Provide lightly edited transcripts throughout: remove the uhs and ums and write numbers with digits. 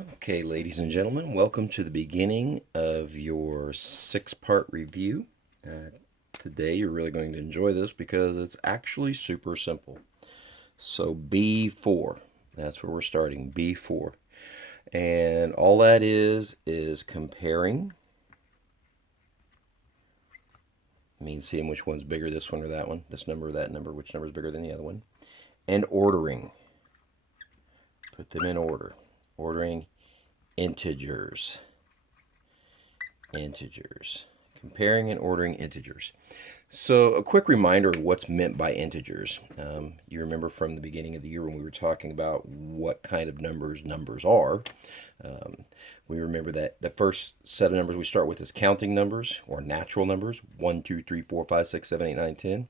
Okay, ladies and gentlemen, welcome to the beginning of your six-part review. Today, you're really going to enjoy this because it's actually super simple. So, B4, that's where we're starting, B4. And all that is comparing. It means seeing which one's bigger, this one or that one, this number or that number, which number is bigger than the other one. And ordering. Put them in order. Ordering integers. Integers. Comparing and ordering integers. So a quick reminder of what's meant by integers. You remember from the beginning of the year when we were talking about what kind of numbers are. We remember that the first set of numbers we start with is counting numbers or natural numbers. 1, 2, 3, 4, 5, 6, 7, 8, 9, 10.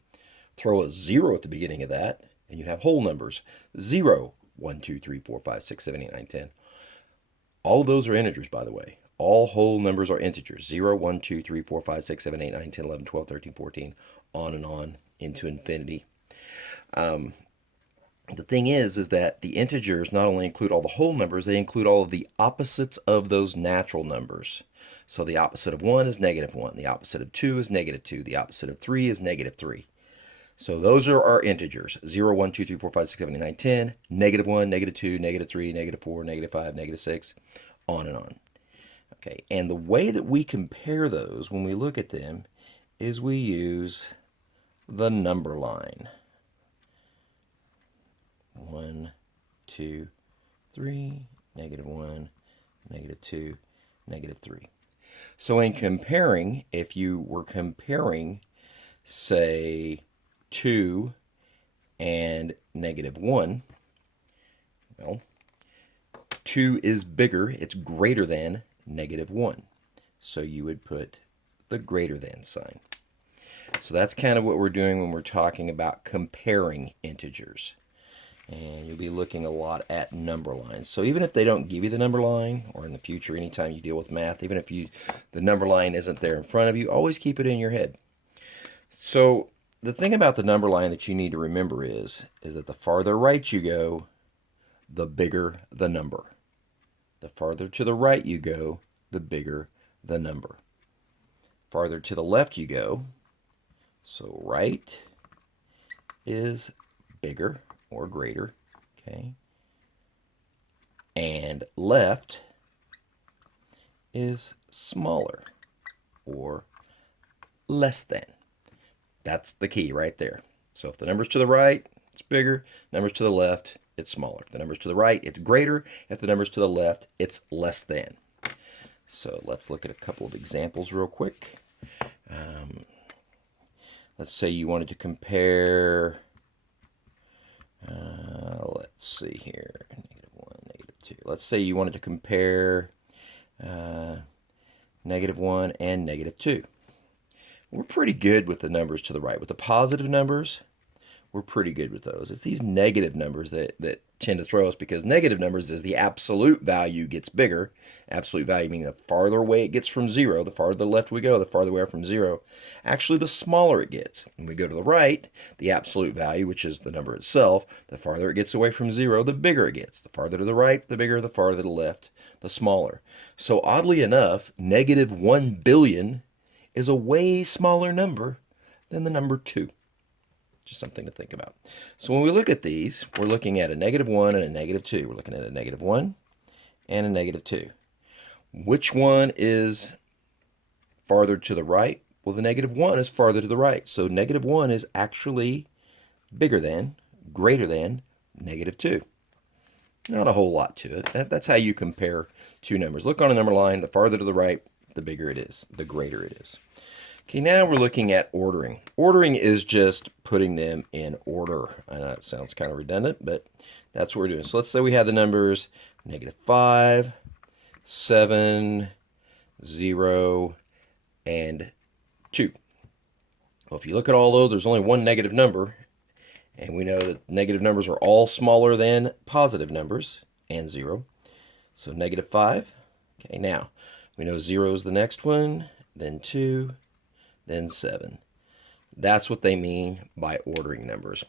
Throw a 0 at the beginning of that and you have whole numbers. 0, 1, 2, 3, 4, 5, 6, 7, 8, 9, 10. All of those are integers, by the way. All whole numbers are integers. 0, 1, 2, 3, 4, 5, 6, 7, 8, 9, 10, 11, 12, 13, 14, on and on into infinity. The thing is that the integers not only include all the whole numbers, they include all of the opposites of those natural numbers. So the opposite of 1 is negative 1. The opposite of 2 is negative 2. The opposite of 3 is negative 3. So those are our integers. 0, 1, 2, 3, 4, 5, 6, 7, 8, 9, 10, negative 1, negative 2, negative 3, negative 4, negative 5, negative 6, on and on. Okay, and the way that we compare those when we look at them is we use the number line. 1, 2, 3, negative 1, negative 2, negative 3. So in comparing, if you were comparing, say, 2 and negative 1, well, 2 is bigger, it's greater than negative 1. So you would put the greater than sign. So that's kind of what we're doing when we're talking about comparing integers. And you'll be looking a lot at number lines. So even if they don't give you the number line, or in the future, anytime you deal with math, even if the number line isn't there in front of you, always keep it in your head. So the thing about the number line that you need to remember is that the farther right you go, the bigger the number. The farther to the right you go, the bigger the number. Farther to the left you go, so right is bigger or greater, okay? And left is smaller or less than. That's the key right there. So if the number's to the right, it's bigger. Numbers to the left, it's smaller. If the number's to the right, it's greater. If the number's to the left, it's less than. So let's look at a couple of examples real quick. Let's say you wanted to compare, let's see here, negative 1, negative 2. Let's say you wanted to compare negative 1 and negative 2. We're pretty good with the numbers to the right. With the positive numbers, we're pretty good with those. It's these negative numbers that tend to throw us, because negative numbers is the absolute value gets bigger. Absolute value meaning the farther away it gets from 0, the farther left we go, the farther we are from 0. Actually, the smaller it gets. When we go to the right, the absolute value, which is the number itself, the farther it gets away from 0, the bigger it gets. The farther to the right, the bigger. The farther to the left, the smaller. So oddly enough, negative 1 billion is a way smaller number than the number 2. Just something to think about. So when we look at these, we're looking at a negative 1 and a negative 2. We're looking at a negative 1 and a negative 2. Which one is farther to the right? Well, the negative 1 is farther to the right. So negative 1 is actually bigger than, greater than, negative 2. Not a whole lot to it. That's how you compare two numbers. Look on a number line. The farther to the right, the bigger it is, the greater it is. Okay, now we're looking at ordering. Ordering is just putting them in order. I know it sounds kind of redundant, but that's what we're doing. So let's say we have the numbers negative 5, 7, 0, and 2. Well, if you look at all those, there's only one negative number, and we know that negative numbers are all smaller than positive numbers and 0. So negative 5. Okay, now we know 0 is the next one, then 2, then 7. That's what they mean by ordering numbers.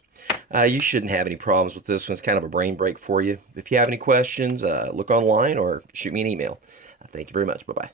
You shouldn't have any problems with this one. It's kind of a brain break for you. If you have any questions, look online or shoot me an email. Thank you very much. Bye-bye.